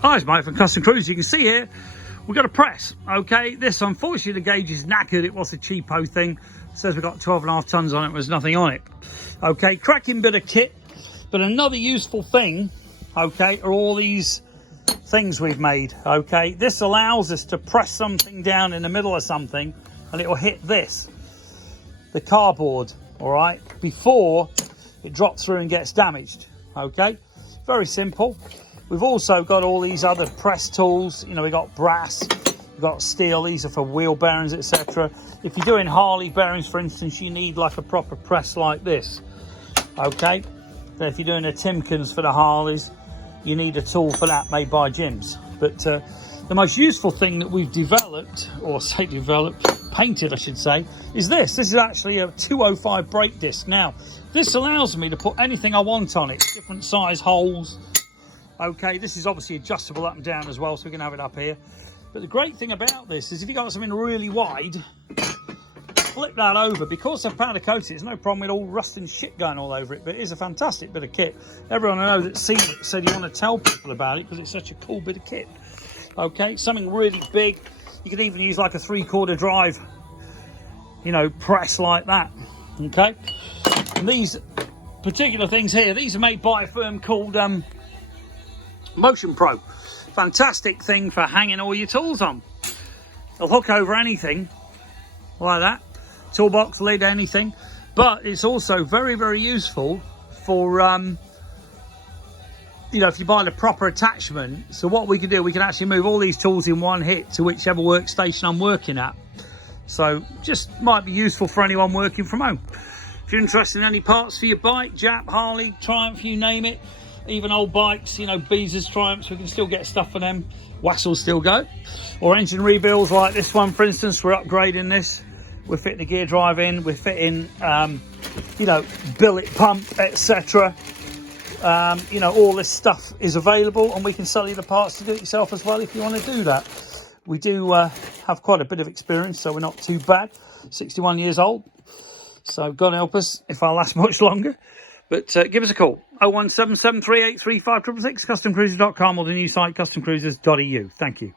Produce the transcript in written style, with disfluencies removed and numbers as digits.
Hi, it's Mike from Custom Cruise. You can see here we've got a press. Okay, this unfortunately the gauge is knackered. It was a cheapo thing. It says we've got 12.5 tons on it. There's nothing on it. Okay, cracking bit of kit. But another useful thing, okay, are all these things we've made. Okay, this allows us to press something down in the middle of something and it will hit this, the cardboard, all right, before it drops through and gets damaged. Okay, very simple. We've also got all these other press tools. You know, we've got brass, we've got steel. These are for wheel bearings, etc. If you're doing Harley bearings, for instance, you need like a proper press like this. Okay, then if you're doing a Timkins for the Harleys, you need a tool for that made by Jim's. But the most useful thing that we've developed, or say developed, painted I should say, is this. This is actually a 205 brake disc. Now, this allows me to put anything I want on it, different size holes. Okay, this is obviously adjustable up and down as well, so we can have it up here. But the great thing about this is if you've got something really wide, flip that over. Because I've powder coated, there's no problem with all rust and shit going all over it, but it is a fantastic bit of kit. Everyone I know that's seen it said you want to tell people about it because it's such a cool bit of kit. Okay, something really big. You can even use like a 3/4 drive, you know, press like that. Okay, and these particular things here, these are made by a firm called Motion Pro. Fantastic thing for hanging all your tools on. They'll hook over anything like that, toolbox, lid, anything. But it's also very, very useful for you know, if you buy the proper attachment. So what we can do, we can actually move all these tools in one hit to whichever workstation I'm working at. So just might be useful for anyone working from home. If you're interested in any parts for your bike, Jap, Harley, Triumph, you name it, even old bikes, you know, Beezers, Triumphs, we can still get stuff for them. Wassels still go. Or engine rebuilds like this one, for instance. We're upgrading this. We're fitting a gear drive in. We're fitting, you know, billet pump, etc. You know, all this stuff is available, and we can sell you the parts to do it yourself as well if you want to do that. We do have quite a bit of experience, so we're not too bad. 61 years old. So God help us if I last much longer. But give us a call, 01773835666, customcruisers.com, or the new site, customcruisers.eu. Thank you.